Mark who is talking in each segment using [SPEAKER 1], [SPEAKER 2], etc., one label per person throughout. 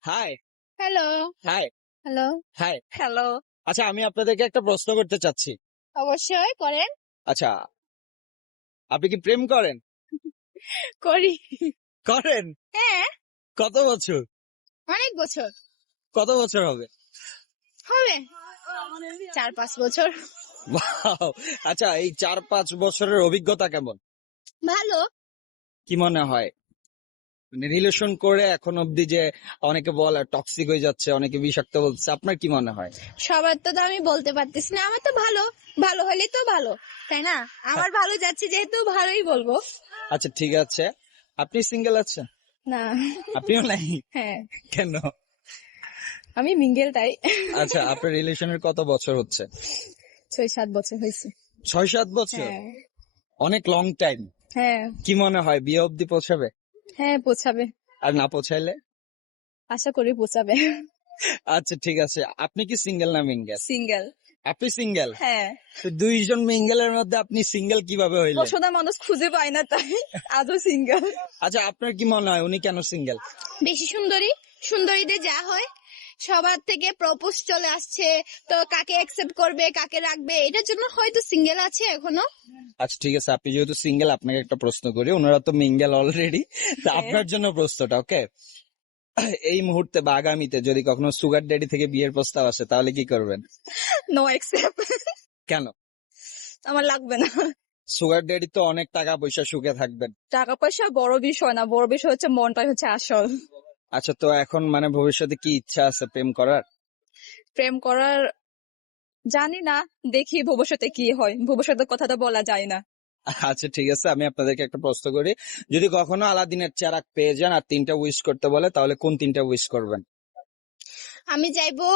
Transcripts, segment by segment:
[SPEAKER 1] High.
[SPEAKER 2] Hello,
[SPEAKER 1] hi.
[SPEAKER 2] Hello,
[SPEAKER 1] hi.
[SPEAKER 2] Hello.
[SPEAKER 1] আচ্ছা, আমি আপনাদেরকে একটা প্রশ্ন করতে চাচ্ছি।
[SPEAKER 2] অবশ্যই করেন।
[SPEAKER 1] আচ্ছা, আপনি কি প্রেম করেন?
[SPEAKER 2] করি।
[SPEAKER 1] করেন?
[SPEAKER 2] হ্যাঁ,
[SPEAKER 1] কত বছর?
[SPEAKER 2] অনেক বছর
[SPEAKER 1] কত বছর হবে?
[SPEAKER 2] হবে। 4-5 বছর।
[SPEAKER 1] ওয়াও! আচ্ছা, এই 4-5 বছরের অভিজ্ঞতা কেমন?
[SPEAKER 2] ভালো।
[SPEAKER 1] কি মনে হয়? মানে রিলেশন করে এখন অব্দি যে অনেকে বলে টক্সিক হয়ে যাচ্ছে, অনেকে বিষাক্ত বলছে, আপনার কি মনে হয়?
[SPEAKER 2] সবার তো আমি বলতে পারতেছি না। আমার তো ভালো। ভালো হলে তো ভালো। তাই না? আমার ভালো যাচ্ছে যেহেতু ভালোই বলবো।
[SPEAKER 1] আচ্ছা, ঠিক আছে। আপনি সিঙ্গেল আছেন?
[SPEAKER 2] না।
[SPEAKER 1] আপনিও নাই?
[SPEAKER 2] হ্যাঁ,
[SPEAKER 1] কেন?
[SPEAKER 2] আমি মিঙ্গেল তাই।
[SPEAKER 1] আচ্ছা, আপনার রিলেশনের কত বছর হচ্ছে?
[SPEAKER 2] 6-7 বছর হয়েছে।
[SPEAKER 1] 6-7 বছর?
[SPEAKER 2] হ্যাঁ,
[SPEAKER 1] অনেক লং টাইম।
[SPEAKER 2] হ্যাঁ,
[SPEAKER 1] কি মনে হয় বিয়ে অব্দি পৌঁছাবে?
[SPEAKER 2] হ্যাঁ পৌঁছাবে।
[SPEAKER 1] আর না পৌঁছাইলে?
[SPEAKER 2] আশা করি পৌঁছাবে।
[SPEAKER 1] আচ্ছা, ঠিক আছে। আপনি কি সিঙ্গেল না মিঙ্গেল?
[SPEAKER 2] সিঙ্গেল।
[SPEAKER 1] আপনি সিঙ্গেল?
[SPEAKER 2] হ্যাঁ।
[SPEAKER 1] তো দুইজন মিঙ্গেলের মধ্যে আপনি সিঙ্গেল কিভাবে হইলেন?
[SPEAKER 2] পছন্দের মানুষ খুঁজে পায় না তাই আজও সিঙ্গেল।
[SPEAKER 1] আচ্ছা, আপনার কি মনে হয় উনি কেন সিঙ্গেল?
[SPEAKER 2] বেশি সুন্দরী, সুন্দরীদের যা হয় সবার থেকে প্রপোজ চলে আসছে, তো কাকে অ্যাকসেপ্ট করবে কাকে রাখবে এটার জন্য হয়তো সিঙ্গেল আছে এখনো।
[SPEAKER 1] আচ্ছা, ঠিক আছে। আপনি যেহেতু সিঙ্গেল, আপনাকে একটা প্রশ্ন করি। ওনারা তো মিঙ্গেল অলরেডি, তো আপনার জন্য প্রশ্নটা, ওকে? এই মুহূর্তে বা আগামীতে যদি কখনো সুগার ড্যাডি থেকে বিয়ের প্রস্তাব আসে, তাহলে কি করবেন?
[SPEAKER 2] No accept.
[SPEAKER 1] কেন?
[SPEAKER 2] আমার লাগবে না।
[SPEAKER 1] সুগার ড্যাডি তো অনেক টাকা পয়সা, সুখে থাকবেন।
[SPEAKER 2] টাকা পয়সা বড় বিষয় না, বড় বিষয় হচ্ছে মনটাই হচ্ছে আসল।
[SPEAKER 1] আচ্ছা, তো এখন মানে ভবিষ্যতে কি ইচ্ছা আছে প্রেম করার?
[SPEAKER 2] প্রেম করার জানি না, দেখি ভবিষ্যতে কি হয়, ভবিষ্যতের কথা তো বলা যায় না।
[SPEAKER 1] আচ্ছা, ঠিক আছে। আমি আপনাদেরকে একটা প্রশ্ন করি। যদি কখনো আলাদিনের চেরাগ পেয়ে যান আর 3টা উইশ করতে বলে, তাহলে কোন 3টা উইশ করবেন?
[SPEAKER 2] আমি চাইবো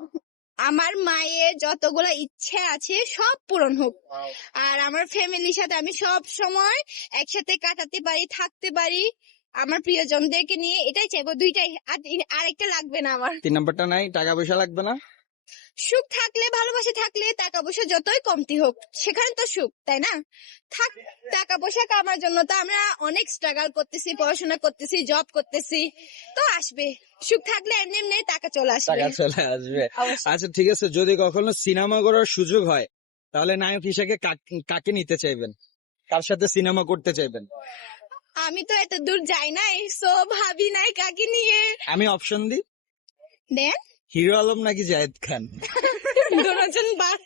[SPEAKER 2] আমার মায়ের যতগুলো ইচ্ছে আছে সব পূরণ হোক, আর আমার ফ্যামিলির সাথে আমি সব সময় একসাথে কাটাতে পারি, থাকতে পারি আমার প্রিয়জনদেরকে নিয়ে, এটাই চাইবো। দুইটাই, আরেকটা লাগবে না আমার।
[SPEAKER 1] 3 নাম্বারটা নাই? টাকা পয়সা লাগবে না?
[SPEAKER 2] সুখ থাকলে, ভালোবাসা থাকলে, টাকা পয়সা যতই কমতি হোক সেখানে তো সুখ, তাই না? থাক, টাকা পয়সা কামার জন্য তো আমরা অনেক স্ট্রাগল করতেছি, পড়াশোনা করতেছি, জব করতেছি, তো আসবে। সুখ থাকলে এমনি এমনি টাকা চলে আসবে।
[SPEAKER 1] টাকা চলে আসবে।
[SPEAKER 2] অবশ্যই।
[SPEAKER 1] আচ্ছা, ঠিক আছে। যদি কখনো সিনেমা করার সুযোগ হয়, তাহলে নায়ক হিসেবে কাকে নিতে চাইবেন? কার সাথে সিনেমা করতে চাইবেন?
[SPEAKER 2] আমি তো এত দূর যাই নাই, সো ভাবি নাই কাকে নিয়ে।
[SPEAKER 1] আমি অপশন দিই।
[SPEAKER 2] দেন।
[SPEAKER 1] হিরো আলম নাকি জায়েদ খান?
[SPEAKER 2] দুজন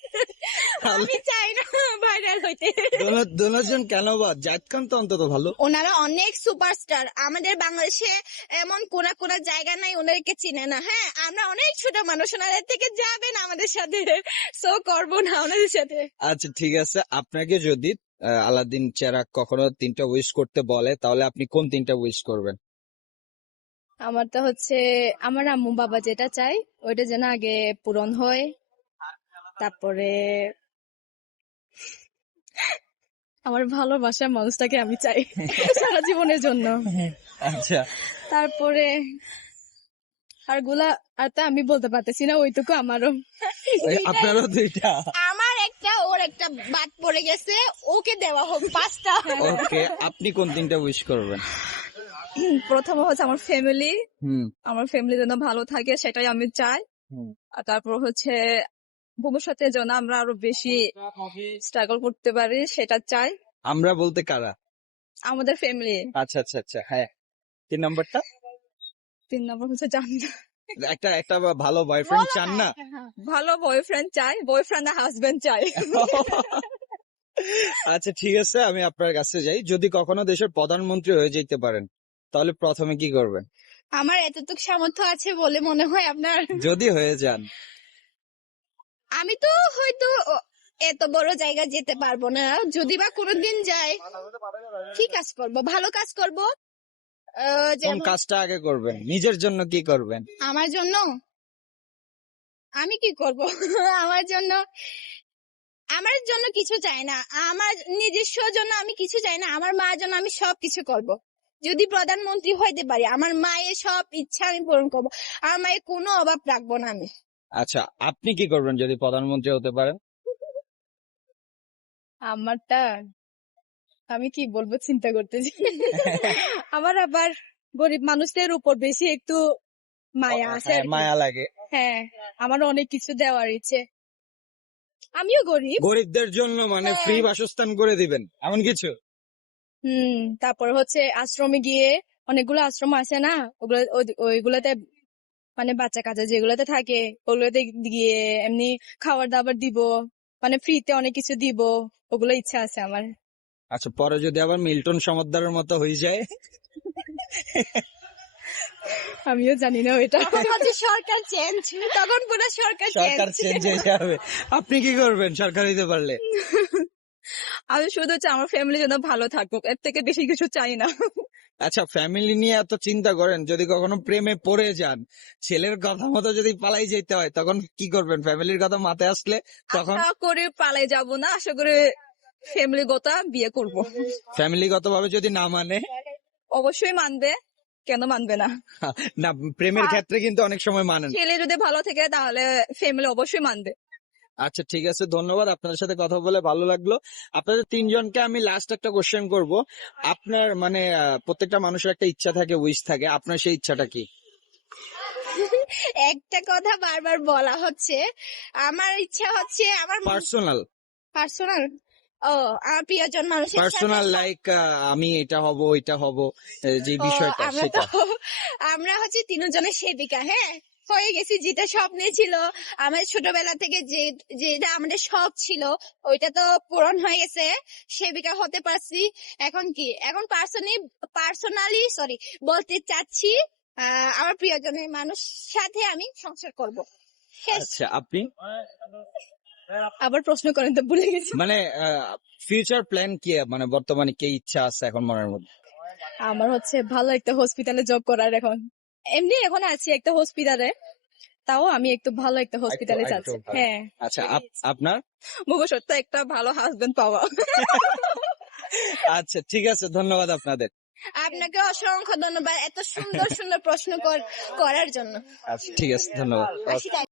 [SPEAKER 2] আমি চাই না ভাইরাল হইতে।
[SPEAKER 1] দুজন কেন? বা জায়েদ খান তো অন্তত ভালো।
[SPEAKER 2] ওনারা অনেক সুপারস্টার, আমাদের বাংলাদেশে এমন কোন কোন জায়গা নাই ওনাদেরকে চিনে না। হ্যাঁ, আমরা অনেক ছোট মানুষ, ওনাদের থেকে যাবেন আমাদের সাথে, সো করবো না ওনাদের সাথে।
[SPEAKER 1] আচ্ছা, ঠিক আছে। আপনাকে যদি আলাদিন চেরাগ কখনো 3টা উইশ করতে বলে, তাহলে আপনি কোন 3টা উইশ করবেন?
[SPEAKER 2] আমার তো হচ্ছে আমার আম্মু বাবা যেটা চাই ওইটা যেন আগে পূরণ হয়, তারপরে আমার ভালোবাসার মানুষটাকে আমি চাই সারা জীবনের জন্য।
[SPEAKER 1] আচ্ছা,
[SPEAKER 2] তারপরে আর তো আমি বলতে পারতেছি না, ওইটুকু আমারও।
[SPEAKER 1] আপনারও 2টা?
[SPEAKER 2] আমার একটা, ওর একটা বাদ পড়ে গেছে, ওকে দেওয়া হোক 5টা।
[SPEAKER 1] ওকে, আপনি কোন 3টা উইশ করবেন?
[SPEAKER 2] প্রথম হচ্ছে আমার ফ্যামিলি,
[SPEAKER 1] হুম।
[SPEAKER 2] আমার ফ্যামিলি যেন ভালো থাকে সেটাই আমি চাই।
[SPEAKER 1] হুম।
[SPEAKER 2] আর তারপর হচ্ছে ভবিষ্যতে যেন আমরা আরো বেশি স্ট্রাগল করতে পারি সেটা চাই।
[SPEAKER 1] আমরা বলতে কারা?
[SPEAKER 2] আমাদের ফ্যামিলি।
[SPEAKER 1] আচ্ছা, আচ্ছা, আচ্ছা, হ্যাঁ। 3 নাম্বারটা?
[SPEAKER 2] 3 নম্বর হচ্ছে জানি না।
[SPEAKER 1] একটা ভালো বয়ফ্রেন্ড চান না?
[SPEAKER 2] ভালো বয়ফ্রেন্ড চাই, বয়ফ্রেন্ড আর হাজবেন্ড চাই।
[SPEAKER 1] আচ্ছা, ঠিক আছে। আমি আপনার কাছে যাই। যদি কখনো দেশের প্রধানমন্ত্রী হয়ে যেতে পারেন, তাহলে প্রথমে কি করবেন?
[SPEAKER 2] আমার এতটুকু সামর্থ্য আছে বলে মনে হয় আপনার?
[SPEAKER 1] যদি হয়ে যান?
[SPEAKER 2] আমি তো হয়তো এত বড় জায়গা যেতে পারবো না, যদি বা কোনোদিন যাই। কি কাজ করব? ভালো কাজ করব।
[SPEAKER 1] কোন
[SPEAKER 2] যেমন
[SPEAKER 1] কাজটা আগে করবেন? নিজের জন্য কি করবেন?
[SPEAKER 2] আমার জন্য আমি কি করব? আমার জন্য, আমার জন্য কিছু চাই না, আমার নিজস্ব জন্য আমি কিছু চাই না, আমার মার জন্য আমি সবকিছু করব। যদি প্রধানমন্ত্রী হইতে পারি আমার মায়ের সব ইচ্ছা আমি পূরণ করব, আমার মায়ের কোনো অভাব রাখবো না আমি।
[SPEAKER 1] আচ্ছা, আপনি কি করবেন যদি প্রধানমন্ত্রী হতে পারেন?
[SPEAKER 2] আমারটা আমি কি বলবো চিন্তা করতেছি। আমার আবার গরিব মানুষদের উপর বেশি একটু মায়া আছে
[SPEAKER 1] হ্যাঁ,
[SPEAKER 2] আর কি।
[SPEAKER 1] মায়া লাগে।
[SPEAKER 2] হ্যাঁ, আমার অনেক কিছু দেওয়ার ইচ্ছে। আমিও গরিব।
[SPEAKER 1] গরিবদের জন্য মানে
[SPEAKER 2] হ্যাঁ।
[SPEAKER 1] ফ্রি বাসস্থান করে দিবেন এমন কিছু?
[SPEAKER 2] তারপর হচ্ছে আশ্রমে গিয়ে অনেকগুলো আশ্রম আছে না, ওইগুলোতে মানে বাচ্চা কাচ্চা যেগুলোতে থাকে ওগুলোতে গিয়ে এমনি খাবার দাবার দিব, মানে ফ্রিতে অনেক কিছু দিব, ওগুলো ইচ্ছা আছে আমার।
[SPEAKER 1] আচ্ছা, পরে যদি আবার মিল্টন সমাদ্দারের মতো হয়ে যায়?
[SPEAKER 2] আমিও জানি না ওইটা। তখন হচ্ছে সরকার চেঞ্জ, তখন পুরো সরকার
[SPEAKER 1] সরকার
[SPEAKER 2] চেঞ্জ।
[SPEAKER 1] চেঞ্জ হয়ে যাবে, আপনি কি করবেন সরকার হইতে পারলে?
[SPEAKER 2] আমি শুধু চাই আমার ফ্যামিলি যেন ভালো থাকুক, এর থেকে বেশি কিছু চাই না।
[SPEAKER 1] আচ্ছা, ফ্যামিলি নিয়ে এত চিন্তা করেন, যদি কখনো প্রেমে পড়ে যান, ছেলের কথা মতো যদি পালাই যেতে হয়, তখন কি করবেন? ফ্যামিলির কথা মাথায় আসলে তখন
[SPEAKER 2] আশা করে পালাই যাব না, আশা করে ফ্যামিলিগত বিয়ে করব।
[SPEAKER 1] ফ্যামিলিগত ভাবে যদি না মানে?
[SPEAKER 2] অবশ্যই মানবে, কেন মানবে না?
[SPEAKER 1] না, প্রেমের ক্ষেত্রে কিন্তু অনেক সময় মানেন।
[SPEAKER 2] ছেলে যদি ভালো থাকে তাহলে ফ্যামিলি অবশ্যই মানবে।
[SPEAKER 1] আচ্ছা, ঠিক আছে, ধন্যবাদ, আপনাদের সাথে কথা বলে ভালো লাগলো। আপনাদের তিনজনকে আমি লাস্ট একটা কোশ্চেন করব। আপনার মানে প্রত্যেকটা মানুষের একটা ইচ্ছা থাকে, উইশ থাকে, আপনার সেই ইচ্ছাটা কি?
[SPEAKER 2] একটা কথা বারবার বলা হচ্ছে, আমার ইচ্ছা হচ্ছে আমার
[SPEAKER 1] পার্সোনাল,
[SPEAKER 2] পার্সোনাল। ও, আমার প্রিয়জন মানুষের সাথে
[SPEAKER 1] পার্সোনাল লাইক আমি এটা হব ওইটা হব, যে
[SPEAKER 2] ও,
[SPEAKER 1] বিষয়টা সেটা।
[SPEAKER 2] আমরা হচ্ছে তিনজনের সেবিকা, হ্যাঁ, হয়ে গেছি। যেটা স্বপ্নে ছিল আমাদের ছোটবেলা থেকে, যেটা আমাদের শখ ছিল, ওইটা তো পূরণ হয়ে গেছে, সেবিকা হতে পারছি। এখন কি, এখন পার্সোনালি বলতে চাচ্ছি, আমার প্রিয়জনের মানুষ সাথে আমি সংসার করব। শেষ।
[SPEAKER 1] আচ্ছা, আপনি
[SPEAKER 2] আবার প্রশ্ন করেন তো, ভুলে গেছি।
[SPEAKER 1] মানে ফিউচার প্ল্যান কি, মানে বর্তমানে কি ইচ্ছা আছে এখন মনের মধ্যে?
[SPEAKER 2] আমার হচ্ছে ভালো একটা হসপিটালে জব করার। এখন এমনি এখন আছি একটা হসপিটালে, তাও আমি একটু ভালো একটা হসপিটালে
[SPEAKER 1] একটু
[SPEAKER 2] যাচ্ছি।
[SPEAKER 1] ভালো।
[SPEAKER 2] হ্যাঁ,
[SPEAKER 1] আচ্ছা, আপনার?
[SPEAKER 2] ভবিষ্যতে একটা ভালো হাজবেন্ড পাওয়া।
[SPEAKER 1] আচ্ছা, ঠিক আছে, ধন্যবাদ আপনাদের।
[SPEAKER 2] আপনাকে অসংখ্য ধন্যবাদ এত সুন্দর সুন্দর প্রশ্ন করার জন্য।
[SPEAKER 1] আচ্ছা, ঠিক আছে, ধন্যবাদ।
[SPEAKER 2] আসি তাই।